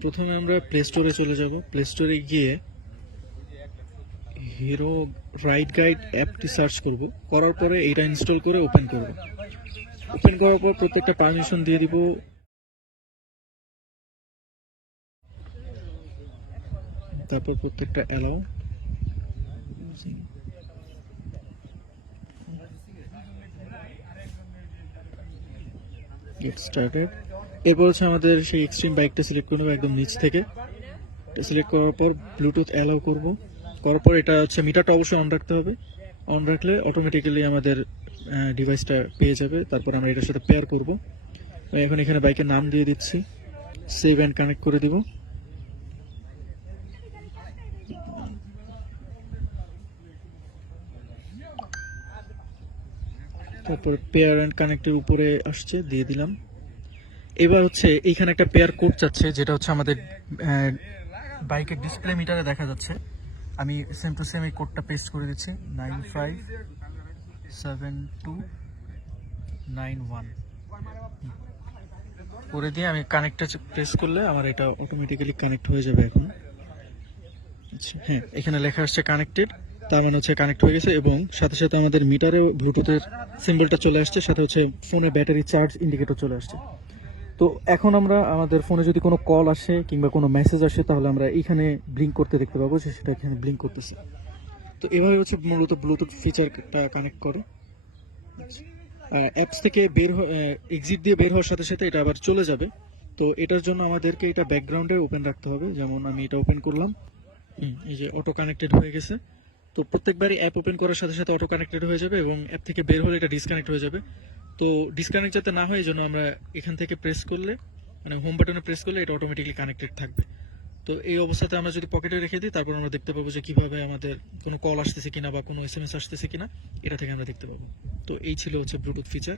প্রথমে আমরা প্লে স্টোরে চলে যাব। প্লে স্টোরে গিয়ে হিরো রাইড গাইড অ্যাপটি সার্চ করব। করার পরে এটা ইনস্টল করে ওপেন করব। ওপেন করার পর প্রত্যেকটা পারমিশন দিয়ে দিব। তারপর প্রত্যেকটা অ্যালাউ। Get started. এরপর হচ্ছে আমাদের সেই এক্সট্রিম বাইকটা সিলেক্ট করে নেবো একদম নিচ থেকে। সিলেক্ট করার পর ব্লুটুথ অ্যালাউ করব। করার পর এটা হচ্ছে মিটারটা অবশ্যই অন রাখতে হবে। অন রাখলে অটোমেটিক্যালি আমাদের ডিভাইসটা পেয়ে যাবে। তারপর আমরা এটার সাথে পেয়ার করব। এখন এখানে বাইকের নাম দিয়ে দিচ্ছি, সেভ অ্যান্ড কানেক্ট করে দিব। তারপর পেয়ার অ্যান্ড কানেক্টের উপরে আসছে, দিয়ে দিলাম। এবার হচ্ছে এইখানে একটা পেয়ার কোড চাচ্ছে, যেটা হচ্ছে আমাদের বাইকের ডিসপ্লে মিটারে দেখা যাচ্ছে। আমি সেম টু সেম এই কোডটা পেস্ট করে দিচ্ছি, 957291 করে দিয়ে আমি কানেক্টটা প্রেস করলে আমার এটা অটোমেটিক্যালি কানেক্ট হয়ে যাবে এখন। আচ্ছা, হ্যাঁ, এখানে লেখা আসছে কানেক্টেড, তার মানে হচ্ছে কানেক্ট হয়ে গেছে। এবং সাথে সাথে আমাদের মিটারেও ব্লুটুথের সিম্বলটা চলে আসছে, সাথে হচ্ছে ফোনে ব্যাটারি চার্জ ইন্ডিকেটর চলে আসছে। তো এখন আমরা আমাদের ফোনে যদি কোনো কল আসে কিংবা কোনো মেসেজ আসে, তাহলে আমরা এইখানে ব্লিঙ্ক করতে দেখতে পাবো যে সেটা এখানে ব্লিঙ্ক করতেছে। তো এভাবে হচ্ছে মূলত ব্লুটুথ ফিচারটা কানেক্ট করে। অ্যাপস থেকে এক্সিট দিয়ে বের হওয়ার সাথে সাথে এটা আবার চলে যাবে। তো এটার জন্য আমাদেরকে এটা ব্যাকগ্রাউন্ডে ওপেন রাখতে হবে। যেমন আমি এটা ওপেন করলাম, এই যে অটো কানেক্টেড হয়ে গেছে। তো প্রত্যেকবারই অ্যাপ ওপেন করার সাথে সাথে অটো কানেক্টেড হয়ে যাবে এবং অ্যাপ থেকে বের হলে এটা ডিসকানেক্ট হয়ে যাবে। তো ডিসকানেক্ট যাতে না হয়, এই জন্য আমরা এখান থেকে প্রেস করলে, মানে হোম বাটনে প্রেস করলে এটা অটোমেটিকলি কানেক্টেড থাকবে। তো এই অবস্থাতে আমরা যদি পকেটে রেখে দিই, তারপর আমরা দেখতে পাবো যে কিভাবে আমাদের কোনো কল আসতেছে কিনা বা কোনো এসএমএস আসতেছে কিনা, এটা থেকে আমরা দেখতে পাবো। তো এই ছিল হচ্ছে ব্লুটুথ ফিচার।